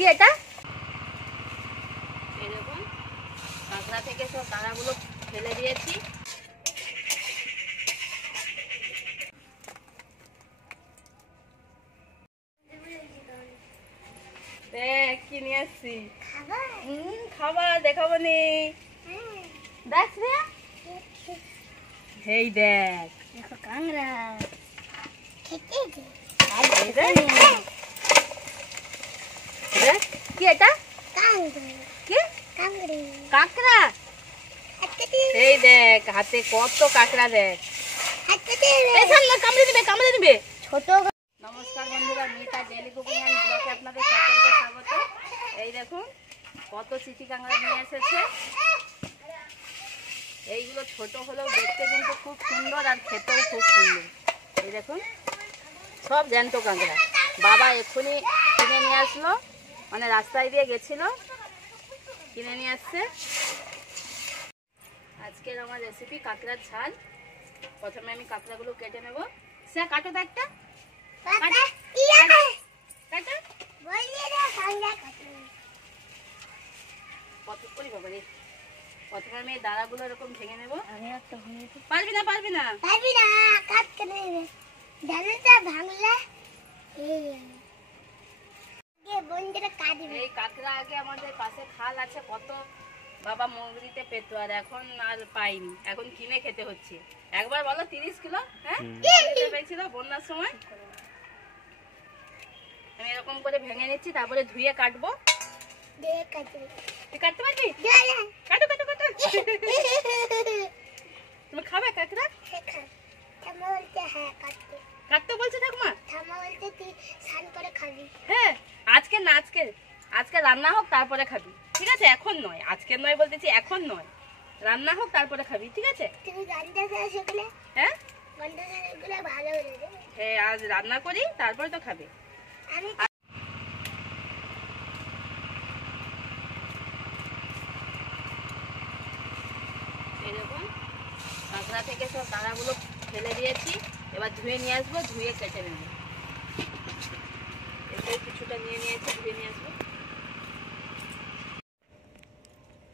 কি এটা? এই দেখুন কাঁকড়া থেকে সব দানাগুলো ফেলে দিয়েছি। দেখ কি নিয়ে আসছি। খাবার দেখাবো নি। দেখ রে, এই দেখ কাঁকড়া। কি এটা? কাঁকড়া। এই দেখ হাতে কত কাঁকড়া দেখ। কামড়ে দিবে ছোট। নমস্কার বন্ধুরা, মিতা ডেইলি কুকিং এন্ড ব্লগে আপনাদের সকলকে স্বাগত। এই দেখুন কত চিঠি কাঁকড়া নিয়ে এসেছে। এইগুলো ছোট হলেও দেখতে কিন্তু খুব সুন্দর আর খেতেও খুব সুন্দর। এই দেখুন সব জ্যান্ত কাঁকড়া। বাবা এক্ষুনি কিনে নিয়ে আসলো, মানে রাস্তায় দিয়ে গেছিল, কিনে নিয়ে আসছে। আজকের আমার রেসিপি কাঁকড়ার ঝাল। প্রথমে আমি কাঁকড়াগুলো কেটে নেব। সে কাটো তো একটা। প্রথমে আমি দাঁড়াগুলো এরকম ভেঙে নেবো। পারবি না পারবি না এই কাঁকড়া আগে আমাদের পাশে খাল আছে, কত বাবা মগরিতে পেত, আর এখন আর পাইনি, এখন কিনে খেতে হচ্ছে। একবার বলো 30 কিলো হ্যাঁ পেয়েছিল বন্যার সময়। আমি এরকম করে ভেঙে নিচ্ছি, তারপরে ধুয়ে কাটবো। তুই কাটতে পারবি? কাটো কাটো কাটো। তুমি খাবে কাঁকড়া? কাটতে বলছে ঠাকুমা। হ্যাঁ আজকে না, আজকে রান্না হোক তারপরে খাবি, ঠিক আছে? এখন নয়, আজকে নয় বলতেছি, এখন নয়, রান্না হোক তারপরে খাবি, ঠিক আছে? হ্যাঁ হ্যাঁ আজ রান্না করি তারপরে তো খাবে। এরকম কাঁকড়া থেকে সব দানাগুলো ফেলে দিয়েছি, এবার ধুয়ে নিয়ে আসবো, ধুয়ে কেটে নেবো। এরপর কিছুটা নিয়ে নিয়েছি, ধুয়ে নিয়ে আসবো,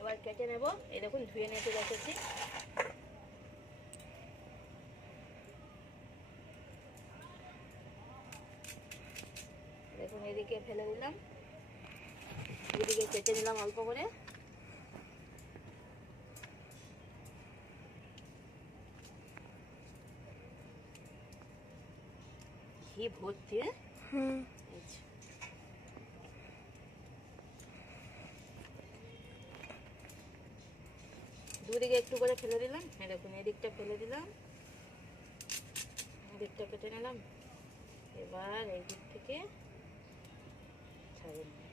এবার কেটে নেবো। এই দেখুন ধুয়ে নিয়ে চলে এসেছি। দেখুন এদিকে ফেলে দিলাম, এদিকে কেটে নিলাম অল্প করে। ঘি ভর্তি। দুদিকে একটু করে ফেলে দিলাম। হ্যাঁ দেখুন এদিকটা ফেলে দিলাম, এদিকটা কেটে নিলাম। এবার এই দিক থেকে ছাড়িয়ে নিলাম।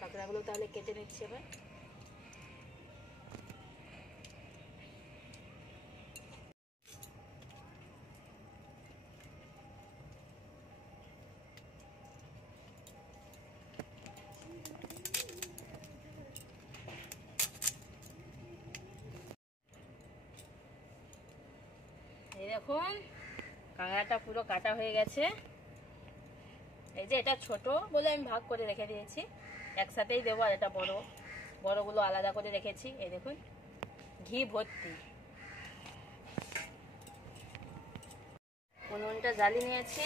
কাঁকড়াগুলো তাহলে কেটে নিচ্ছি এবার। এই দেখুন কাঁকড়াটা পুরো কাটা হয়ে গেছে। এই যে এটা ছোট বলে আমি ভাগ করে রেখে দিয়েছি, একসাথেই দেবো। আর এটা বড়, বড়গুলো আলাদা করে রেখেছি। এই দেখুন ঘি ভর্তি। উনুনটা জ্বালিয়ে নিয়েছি,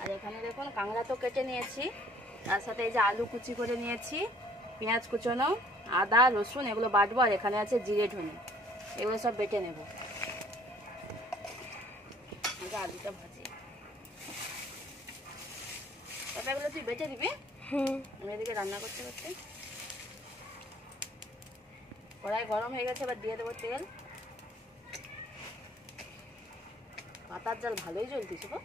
আর এখানে দেখুন কাঁকড়া তো কেটে নিয়েছি, তার সাথে এই যে আলু কুচি করে নিয়েছি, পেঁয়াজ কুচোনো, আদা রসুন এগুলো বাটবো, আর এখানে আছে জিরে ধনে, এগুলো সব বেটে নেব। আলুটা ভাজি, এগুলো তুই বেটে দিবি। আমি এদিকে রান্না করতে করতে। কড়াই গরম হয়ে গেছে, এবার দিয়ে দেবো তেল। পাতার জাল ভালোই জ্বলতেছে গো।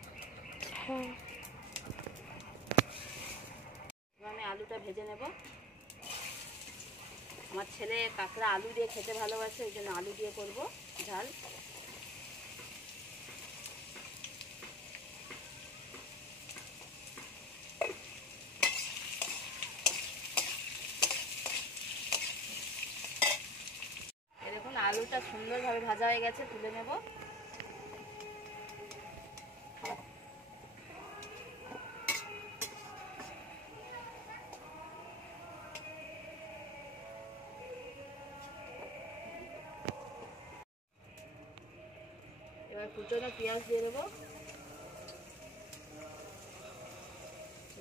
আমি আলুটা ভেজে নেব। আমার ছেলে কাঁকড়া আলু দিয়ে খেতে ভালোবাসে, ওই জন্য আলু দিয়ে করবো ঝাল। আলুটা সুন্দরভাবে ভাজা হয়ে গেছে, তুলে নেব। এবার কুচনো পেঁয়াজ দিয়ে দেবো,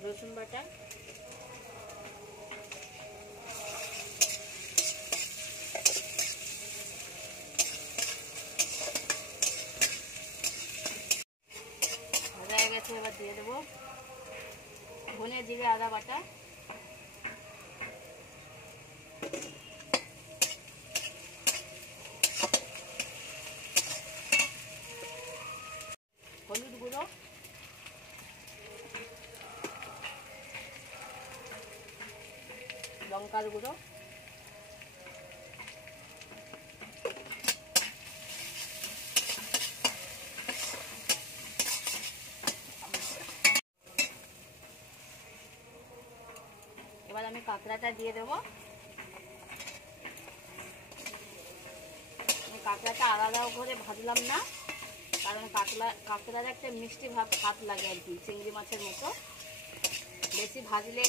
রসুন বাটা, ভাজা হয়ে গেছে। এবার দিয়ে দেবো ধনে জিরে আদা বাটা, হলুদ গুঁড়ো, লঙ্কার গুঁড়ো, এবার আমি কাঁকড়াটা দিয়ে দেবো। কাঁকড়াটা আলাদা করে ভাজলাম না, কারণ কাঁকড়ার একটা মিষ্টি ভাব স্বাদ লাগে আর কি, চিংড়ি মাছের মতো। বেশি ভাজলে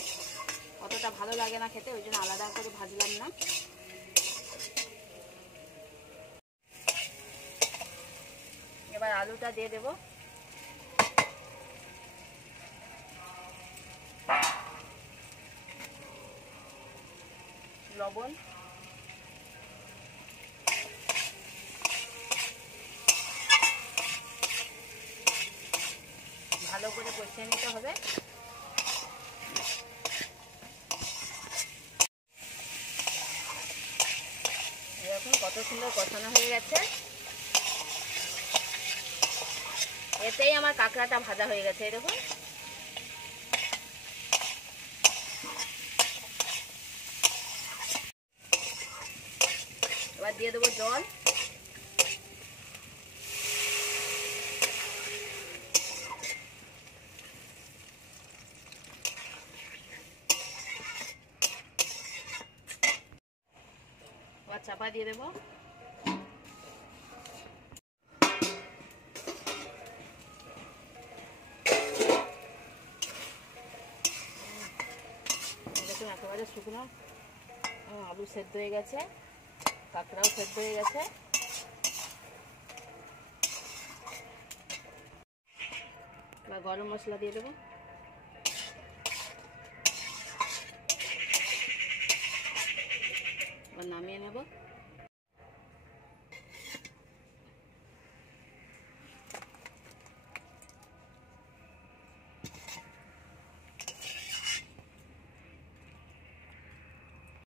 অতটা ভালো লাগে না খেতে, ওই জন্য আলাদা করে ভাজলাম না। এবার আলুটা দিয়ে দেবো, লবণ, ভালো করে কষিয়ে নিতে হবে। এরকম কত সুন্দর কষানো হয়ে গেছে। এতেই আমার কাঁকড়াটা ভাজা হয়ে গেছে। এরকম এবার দিয়ে দেবো জল, এবার চাপা দিয়ে দেবো। দেখুন একেবারে শুকনো আলু সেদ্ধ হয়ে গেছে, কাঁকড়াও সেদ্ধ হয়ে গেছে। এবার গরম মশলা দিয়ে দেবো, এবার নামিয়ে নেব।